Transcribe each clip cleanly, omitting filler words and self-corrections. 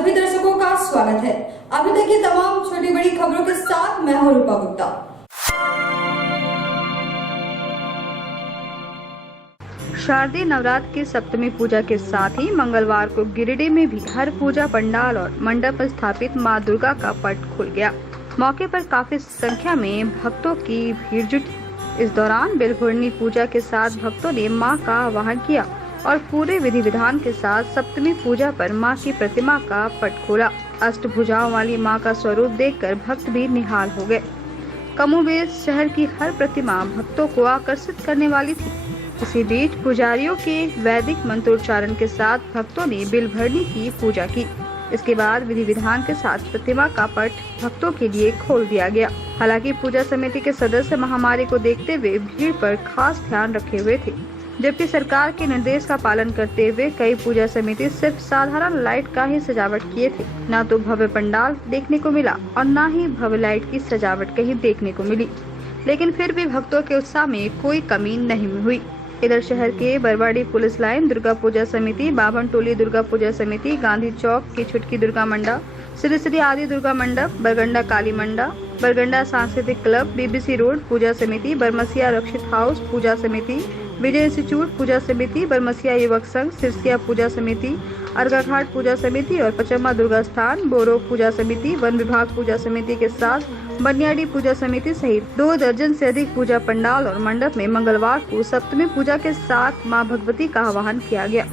सभी दर्शकों का स्वागत है। अभी तक की तमाम छोटी बड़ी खबरों के साथ मैं हूं रूपा गुप्ता। शारदीय नवरात्र की सप्तमी पूजा के साथ ही मंगलवार को गिरिडीह में भी हर पूजा पंडाल और मंडप पर स्थापित मां दुर्गा का पट खुल गया। मौके पर काफी संख्या में भक्तों की भीड़ जुटी। इस दौरान बिलभुरनी पूजा के साथ भक्तों ने मां का आवाहन किया और पूरे विधि विधान के साथ सप्तमी पूजा पर मां की प्रतिमा का पट खोला। अष्टभुजाओं वाली मां का स्वरूप देखकर भक्त भी निहाल हो गए। कमोबेश शहर की हर प्रतिमा भक्तों को आकर्षित करने वाली थी। इसी बीच पुजारियों के वैदिक मंत्रोच्चारण के साथ भक्तों ने बिलभरनी की पूजा की। इसके बाद विधि विधान के साथ प्रतिमा का पट भक्तों के लिए खोल दिया गया। हालांकि पूजा समिति के सदस्य महामारी को देखते हुए भीड़ पर खास ध्यान रखे हुए थे, जबकि सरकार के निर्देश का पालन करते हुए कई पूजा समिति सिर्फ साधारण लाइट का ही सजावट किए थे। न तो भव्य पंडाल देखने को मिला और न ही भव्य लाइट की सजावट कहीं देखने को मिली, लेकिन फिर भी भक्तों के उत्साह में कोई कमी नहीं हुई। इधर शहर के बरवाड़ी पुलिस लाइन दुर्गा पूजा समिति, बाभन टोली दुर्गा पूजा समिति, गांधी चौक की छुटकी दुर्गा मंडप, श्री श्री आदि दुर्गा मंडप, बरगंडा काली मंडप, बरगंडा सांस्कृतिक क्लब, बीबीसी रोड पूजा समिति, बरमसिया रक्षित हाउस पूजा समिति, विजय इंस्टीट्यूट पूजा समिति, बरमसिया युवक संघ, सिरसिया पूजा समिति, अर्घाघाट पूजा समिति और पचम्मा दुर्गा स्थान, बोरो पूजा समिति, वन विभाग पूजा समिति के साथ बनियाडी पूजा समिति सहित 2 दर्जन से अधिक पूजा पंडाल और मंडप में मंगलवार को सप्तमी पूजा के साथ मां भगवती का आवाहन किया गया।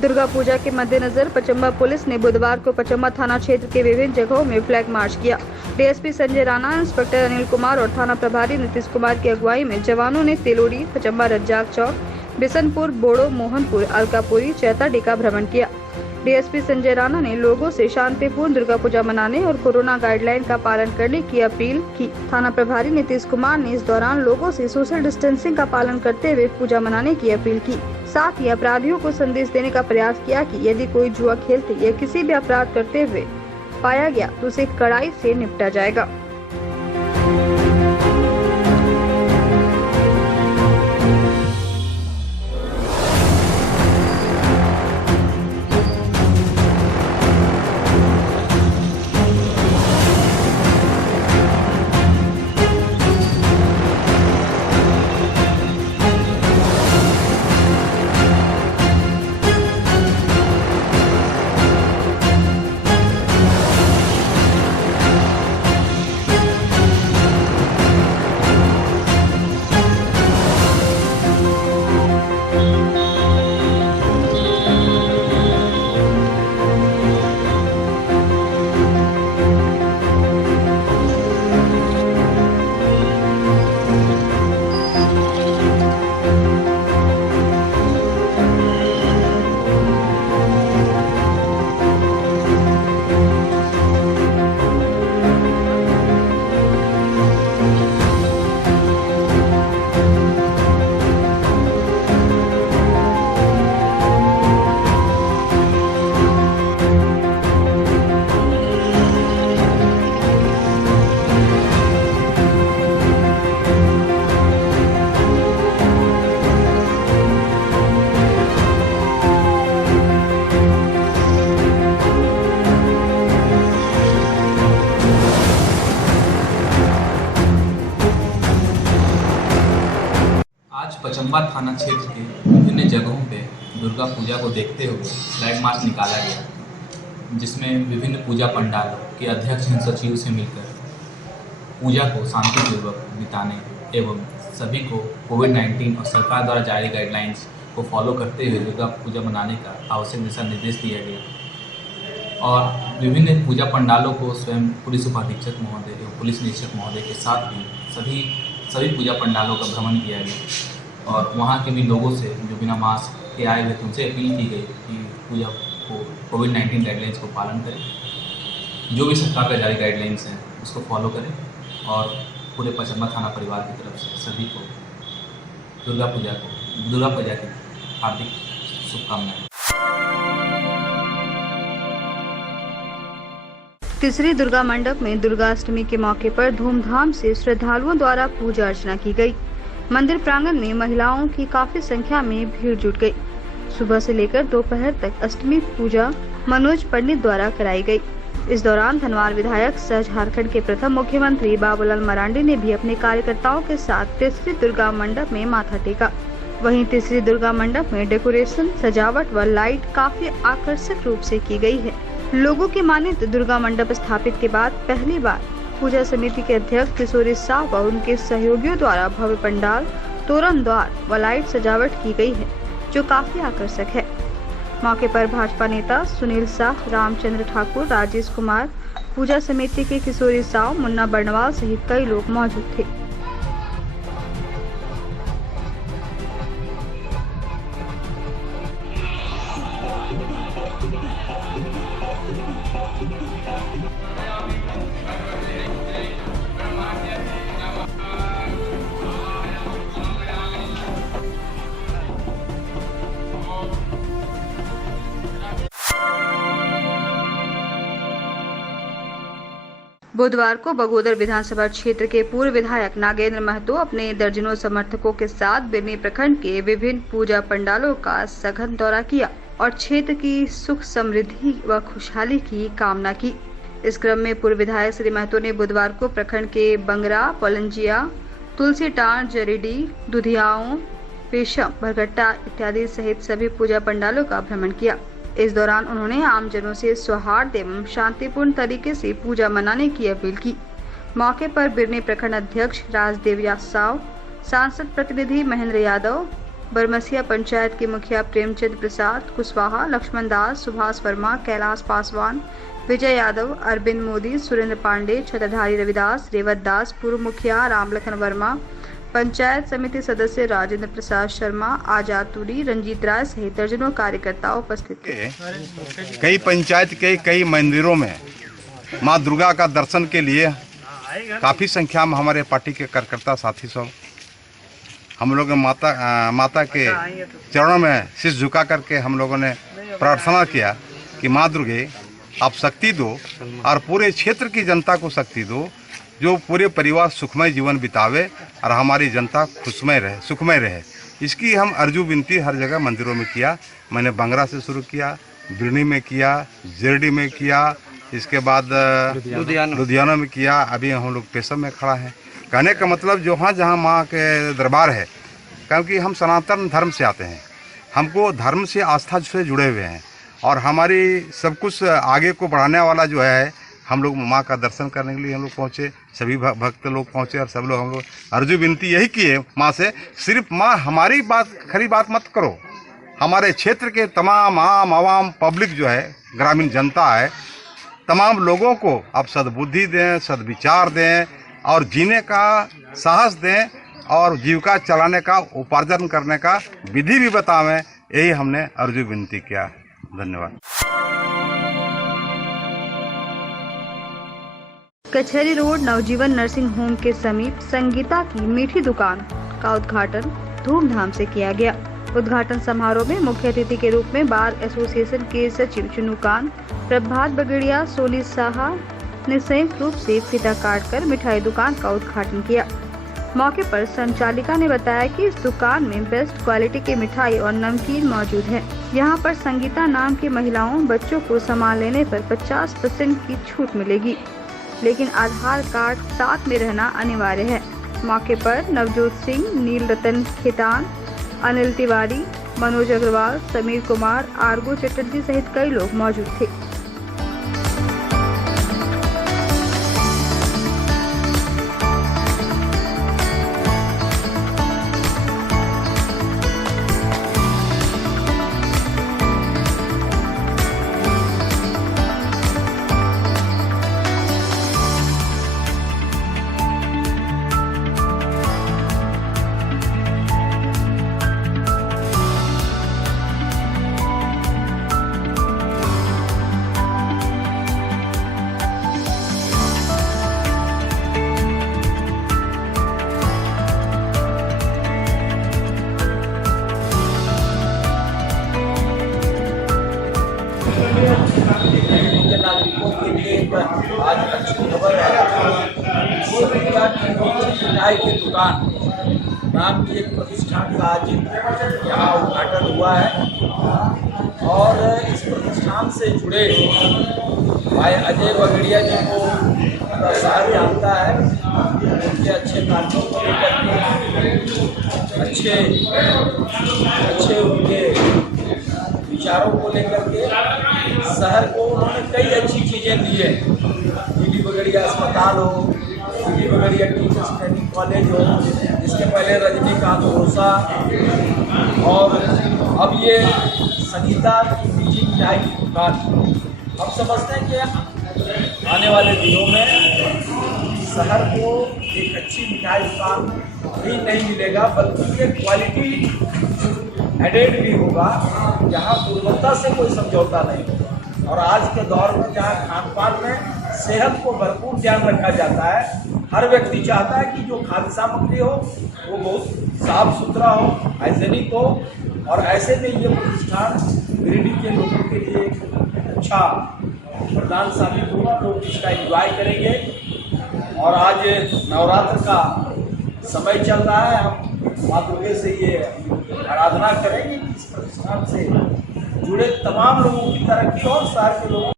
दुर्गा पूजा के मद्देनजर पचम्बा पुलिस ने बुधवार को पचम्बा थाना क्षेत्र के विभिन्न जगहों में फ्लैग मार्च किया। डीएसपी संजय राणा, इंस्पेक्टर अनिल कुमार और थाना प्रभारी नीतीश कुमार की अगुवाई में जवानों ने तेलोड़ी, पचम्बा रज्जाक चौक, बिशनपुर, बोड़ो, मोहनपुर, अलकापुरी, चैताडी का भ्रमण किया। डीएसपी संजय राणा ने लोगों से शांतिपूर्ण दुर्गा पूजा मनाने और कोरोना गाइडलाइन का पालन करने की अपील की। थाना प्रभारी नीतीश कुमार ने इस दौरान लोगों से सोशल डिस्टेंसिंग का पालन करते हुए पूजा मनाने की अपील की। साथ ही अपराधियों को संदेश देने का प्रयास किया कि यदि कोई जुआ खेलते या किसी भी अपराध करते हुए पाया गया तो उसे कड़ाई से निपटा जाएगा। पचम्बा थाना क्षेत्र के विभिन्न जगहों पे दुर्गा पूजा को देखते हुए फ्लैग मार्च निकाला गया, जिसमें विभिन्न पूजा पंडाल के अध्यक्ष एवं सचिव से मिलकर पूजा को शांतिपूर्वक बिताने एवं सभी को कोविड-19 और सरकार द्वारा जारी गाइडलाइंस को फॉलो करते हुए दुर्गा पूजा मनाने का आवश्यक दिशा निर्देश दिया गया और विभिन्न पूजा पंडालों को स्वयं पुलिस उपाधीक्षक महोदय एवं पुलिस निरीक्षक महोदय के साथ भी सभी पूजा पंडालों का भ्रमण किया गया और वहाँ के भी लोगों से जो बिना मास्क के आए हुए थे उनसे अपील की गई कि पूजा को कोविड-19 गाइडलाइंस को पालन करें, जो भी सरकार का जारी गाइडलाइंस हैं उसको फॉलो करें और पूरे पचम्बा थाना परिवार की तरफ से सभी को दुर्गा पूजा की हार्दिक शुभकामनाएं। तीसरी दुर्गा मंडप में दुर्गाष्टमी के मौके पर धूमधाम से श्रद्धालुओं द्वारा पूजा अर्चना की गई। मंदिर प्रांगण में महिलाओं की काफी संख्या में भीड़ जुट गई। सुबह से लेकर दोपहर तक अष्टमी पूजा मनोज पंडित द्वारा कराई गई। इस दौरान धनवार विधायक सह झारखंड के प्रथम मुख्यमंत्री बाबूलाल मरांडी ने भी अपने कार्यकर्ताओं के साथ तीसरी दुर्गा मंडप में माथा टेका। वहीं तीसरी दुर्गा मंडप में डेकोरेशन, सजावट व लाइट काफी आकर्षक रूप से की गई है। लोगों की माने तो दुर्गा मंडप स्थापित के बाद पहली बार पूजा समिति के अध्यक्ष किशोरी शाह व उनके सहयोगियों द्वारा भव्य पंडाल, तोरण द्वार व लाइट सजावट की गई है, जो काफी आकर्षक है। मौके पर भाजपा नेता सुनील शाह, रामचंद्र ठाकुर, राजेश कुमार, पूजा समिति के किशोरी शाह, मुन्ना बर्णवाल सहित कई लोग मौजूद थे। बुधवार को बगोदर विधानसभा क्षेत्र के पूर्व विधायक नागेंद्र महतो अपने दर्जनों समर्थकों के साथ बिरनी प्रखंड के विभिन्न पूजा पंडालों का सघन दौरा किया और क्षेत्र की सुख समृद्धि व खुशहाली की कामना की। इस क्रम में पूर्व विधायक श्री महतो ने बुधवार को प्रखंड के बंगरा, पलंजिया, तुलसीटाण, जरीडी, दुधियाओं, पेशम, भरगट्टा इत्यादि सहित सभी पूजा पंडालों का भ्रमण किया। इस दौरान उन्होंने आमजनों से सौहार्द एवं शांतिपूर्ण तरीके से पूजा मनाने की अपील की। मौके पर बिरनी प्रखंड अध्यक्ष राजदेव यासाव, सांसद प्रतिनिधि महेंद्र यादव, बरमसिया पंचायत के मुखिया प्रेमचंद प्रसाद कुशवाहा, लक्ष्मण दास, सुभाष वर्मा, कैलाश पासवान, विजय यादव, अरविंद मोदी, सुरेंद्र पांडे, छत्रधारी रविदास, रेवत दास, पूर्व मुखिया रामलखन वर्मा, पंचायत समिति सदस्य राजेंद्र प्रसाद शर्मा, आजाद तुरी, रंजीत राय सहित दर्जनों कार्यकर्ता उपस्थित थे। कई पंचायत के कई मंदिरों में मां दुर्गा का दर्शन के लिए काफ़ी संख्या में हमारे पार्टी के कार्यकर्ता साथी सब हम लोग माता के चरणों में शीश झुका करके हम लोगों ने प्रार्थना किया कि माँ दुर्गे आप शक्ति दो और पूरे क्षेत्र की जनता को शक्ति दो, जो पूरे परिवार सुखमय जीवन बितावे और हमारी जनता खुशमय रहे, सुखमय रहे। इसकी हम अर्जू विनती हर जगह मंदिरों में किया। मैंने बंगरा से शुरू किया, बिरनी में किया, जेरडी में किया, इसके बाद लुधियाना में किया, अभी हम लोग पेशम में खड़ा है। कहने का मतलब जहाँ जहाँ माँ के दरबार है, क्योंकि हम सनातन धर्म से आते हैं, हमको धर्म से आस्था से जुड़े हुए हैं और हमारी सब कुछ आगे को बढ़ाने वाला जो है, हम लोग माँ का दर्शन करने के लिए हम लोग पहुँचे, सभी भक्त लोग पहुँचे और सब लोग हम लोग अर्जू विनती यही किए माँ से, सिर्फ माँ हमारी बात खरी बात मत करो, हमारे क्षेत्र के तमाम आम आवाम पब्लिक जो है, ग्रामीण जनता है, तमाम लोगों को आप सद्बुद्धि दें, सद्विचार दें और जीने का साहस दें और जीविका चलाने का, उपार्जन करने का विधि भी बतावें। यही हमने अर्जू विनती किया। धन्यवाद। कचहरी रोड नवजीवन नर्सिंग होम के समीप संगीता की मीठी दुकान का उद्घाटन धूमधाम से किया गया। उद्घाटन समारोह में मुख्य अतिथि के रूप में बार एसोसिएशन के सचिव चुनुकान, प्रभात बगड़िया, सोनी साहा ने संयुक्त रूप से फीता काटकर मिठाई दुकान का उद्घाटन किया। मौके पर संचालिका ने बताया कि इस दुकान में बेस्ट क्वालिटी की मिठाई और नमकीन मौजूद है। यहां पर संगीता नाम की महिलाओं, बच्चों को सामान लेने पर 50% की छूट मिलेगी, लेकिन आधार कार्ड साथ में रहना अनिवार्य है। मौके पर नवजोत सिंह, नील रतन खेतान, अनिल तिवारी, मनोज अग्रवाल, समीर कुमार, आर्गो चटर्जी सहित कई लोग मौजूद थे। नागरिकों के लिए आज अच्छी खबर है। मिठाई की दुकान नाम की एक प्रतिष्ठान का आज यहाँ उद्घाटन हुआ है और इस प्रतिष्ठान से जुड़े भाई अजय बगड़िया जी को पूरा शहर जानता है। उनके अच्छे कार्यों को लेकर के अच्छे उनके विचारों को लेकर के शहर को उन्होंने कई अच्छी चीज़ें दी है। डी बगड़िया अस्पताल हो, D Bagaria teachers training college हो, जिसके पहले रजनीकांत घोषा, और अब ये संगीता की निजी मिठाई की दुकान। हम समझते हैं कि आने वाले दिनों में शहर को एक अच्छी मिठाई दुकान ही नहीं मिलेगा, बल्कि ये क्वालिटी एडेड भी होगा, जहाँ गुणवत्ता से कोई समझौता नहीं होगा। और आज के दौर में जहाँ खान पान में सेहत को भरपूर ध्यान रखा जाता है, हर व्यक्ति चाहता है कि जो खाद्य सामग्री हो वो बहुत साफ सुथरा हो, हाइजेनिक हो, और ऐसे में ये प्रतिष्ठान गिरिडीह के लोगों के लिए अच्छा वरदान साबित होगा। लोग इसका एंजॉय करेंगे। और आज नवरात्र का समय चल रहा है, हम माँ दुर्गे से ये आराधना करेंगे कि इस प्रतिष्ठान से जुड़े तमाम लोगों की तरक्की और शहर के लोगों।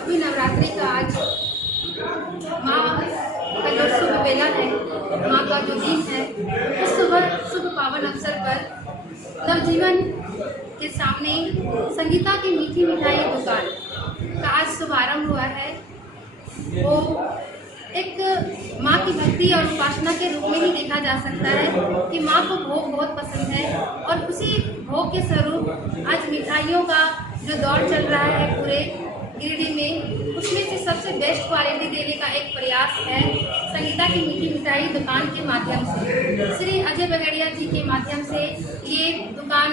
अभी नवरात्रि का आज माँ का जो शुभ बेला है, माँ का जो दिन है, उस शुभ पावन अवसर पर नवजीवन के सामने संगीता की मीठी मिठाई दुकान का आज शुभारंभ हुआ है। वो एक माँ की भक्ति और उपासना के रूप में ही देखा जा सकता है कि माँ को भोग बहुत पसंद है, और उसी भोग के स्वरूप आज मिठाइयों का जो दौर चल रहा है पूरे गिरिडीह में, उसमें से सबसे बेस्ट क्वालिटी देने का एक प्रयास है संगीता की मीठी मिठाई दुकान के माध्यम से। श्री अजय बगड़िया जी के माध्यम से ये दुकान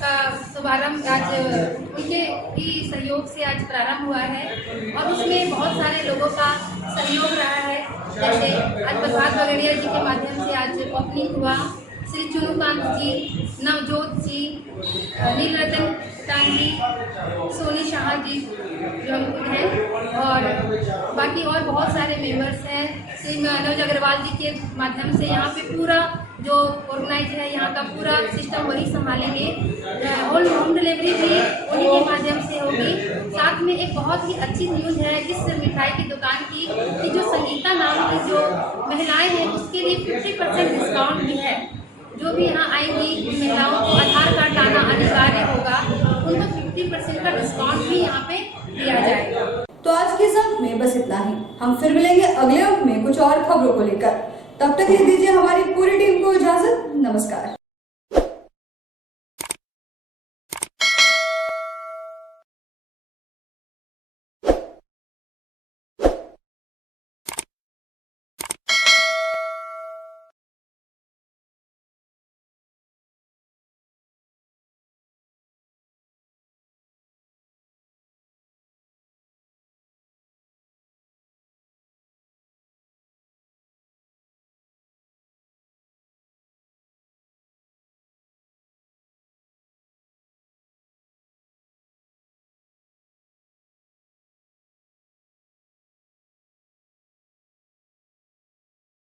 का शुभारंभ आज उनके ही सहयोग से आज प्रारंभ हुआ है, और उसमें बहुत सारे लोगों का सहयोग रहा है। जैसे आज प्रभात बगड़िया जी के माध्यम से आज ओपनिंग हुआ, श्री चुनुकांत जी, नवजोत जी, नीलरतन टांग जी, सोनी शाह जी जो हैं, और बाकी और बहुत सारे मेंबर्स हैं। श्री मनोज अग्रवाल जी के माध्यम से यहाँ पे पूरा जो ऑर्गेनाइज है, यहाँ का पूरा सिस्टम वही संभालेंगे। होम डिलीवरी भी उन्हीं के माध्यम से होगी। साथ में एक बहुत ही अच्छी न्यूज़ है इस मिठाई की दुकान की कि जो संगीता नाम की जो महिलाएं हैं उसके लिए 50% डिस्काउंट भी है। जो भी यहाँ आएंगी महिलाओं को आधार कार्ड लाना अनिवार्य होगा, उनको 50% का डिस्काउंट भी यहाँ पे दिया जाएगा। तो आज के इस अंक में बस इतना ही। हम फिर मिलेंगे अगले अंक में कुछ और खबरों को लेकर। तब तक ये दीजिए हमारी पूरी टीम को इजाजत। नमस्कार।